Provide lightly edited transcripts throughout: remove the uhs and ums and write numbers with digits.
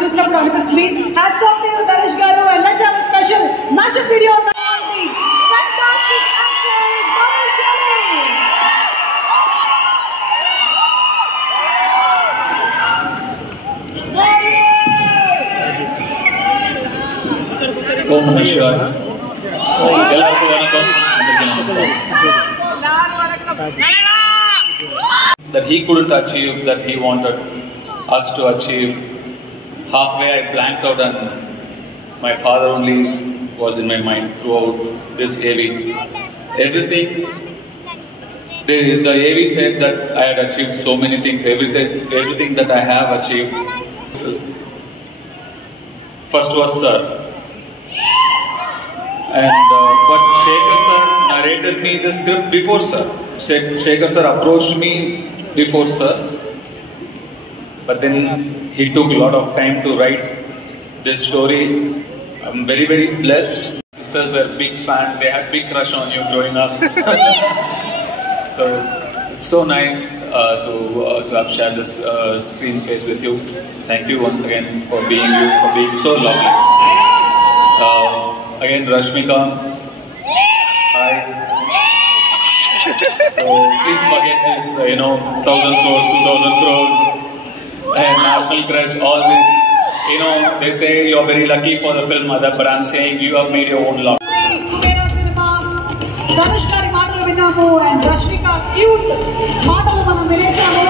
చూసినప్పుడు అనిపిస్తుంది. Hats off to Dhanush గారు and let's have a special mashup video on the fantastic actor Dhanush గారు. ఓం నమః శివాయ. ಎಲ್ಲರಿಗೂ ವಣಕಂ, అందరికీ నమస్కారం. That he couldn't achieve that he wanted us to achieve. Halfway I blanked out and my father only was in my mind throughout this AV. Everything, the AV said that I had achieved so many things, everything that I have achieved. First was sir. And but Shekhar sir narrated me the script before sir. Shekhar sir approached me before sir. But then he took a lot of time to write this story. I'm very, very blessed. Sisters were big fans. They had big crush on you growing up. So it's so nice to have shared this screen space with you. Thank you once again for being you, for being so lovely. Again, Rashmika, hi. So please forget this, 1,000 crores, 2,000 crores, and national crush, all this. They say you're very lucky for the film, Mother, but I'm saying you have made your own luck. Dhanush గారి మాటలు విన్నాము and Rashmika cute మాటలు మనం వినేసాము.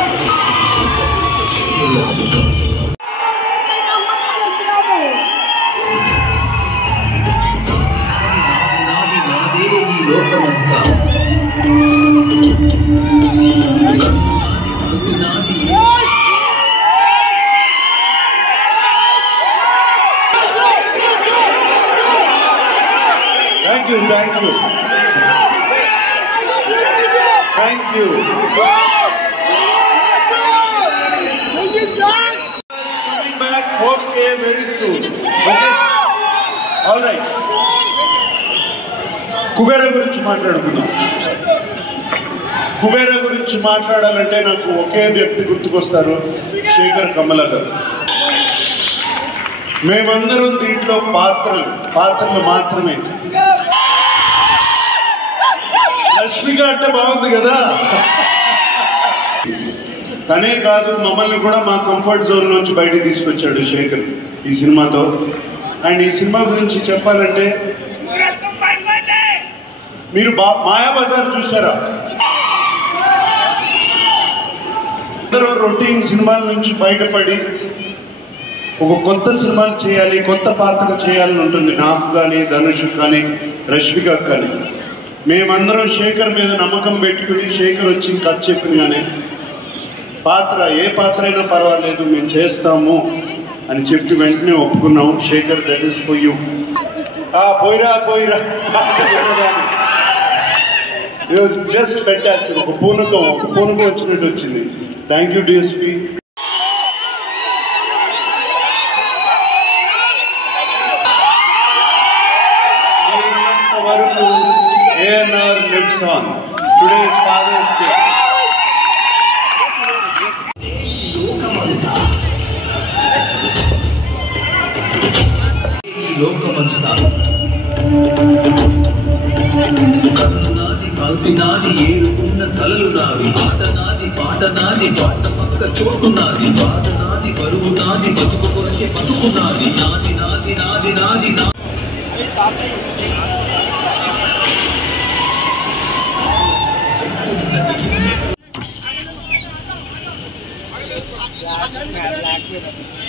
Thank you. Coming back 4K very soon. Okay? All right. Kubera గురించి మాట్లాడుకుందాం. కుబేర గురించి మాట్లాడాలంటే నాకు ఒకే వ్యక్తి గుర్తుకొస్తారు, శేఖర్ కమల గారు. మేమందరం దీంట్లో పాత్రలు మాత్రమే. రష్మిక అంటే బాగుంది కదా. తనే కాదు, మమ్మల్ని కూడా మా కంఫర్ట్ జోన్ నుంచి బయటికి తీసుకొచ్చాడు శేఖర్ ఈ సినిమాతో. అండ్ ఈ సినిమా గురించి చెప్పాలంటే, మీరు మాయాబజార్ చూసారా? అందరూ రొటీన్ సినిమాల నుంచి బయటపడి ఒక కొత్త సినిమాలు చేయాలి, కొత్త పాత్రలు చేయాలని ఉంటుంది నాకు కానీ, ధనుష్ కానీ, రష్మికకు కానీ. మేమందరం శేఖర్ మీద నమ్మకం పెట్టుకుని శేఖర్ వచ్చి కథ చెప్పినగానే ఏ పాత్ర అయినా పర్వాలేదు మేము చేస్తాము అని చెప్పి వెంటనే ఒప్పుకున్నాం. Shekhar, that is for you. పోయిరా ఇట్ వాజ్ జస్ట్ ఫెంటాస్టిక్. ఒక పూనకం వచ్చినట్టు వచ్చింది. Thank you DSP. వరకు ANR lives on. Today is Father's Day. కన్నునాది కాంతి నాది ఏరుకున్న కలలు నావి ఆట నాది పాట నాది పాట పక్క చోటు నాది బాధ నాది బరువు నాది బతుకు కొరకే బతుకు నాది నాది నాది నాది నాది నాది black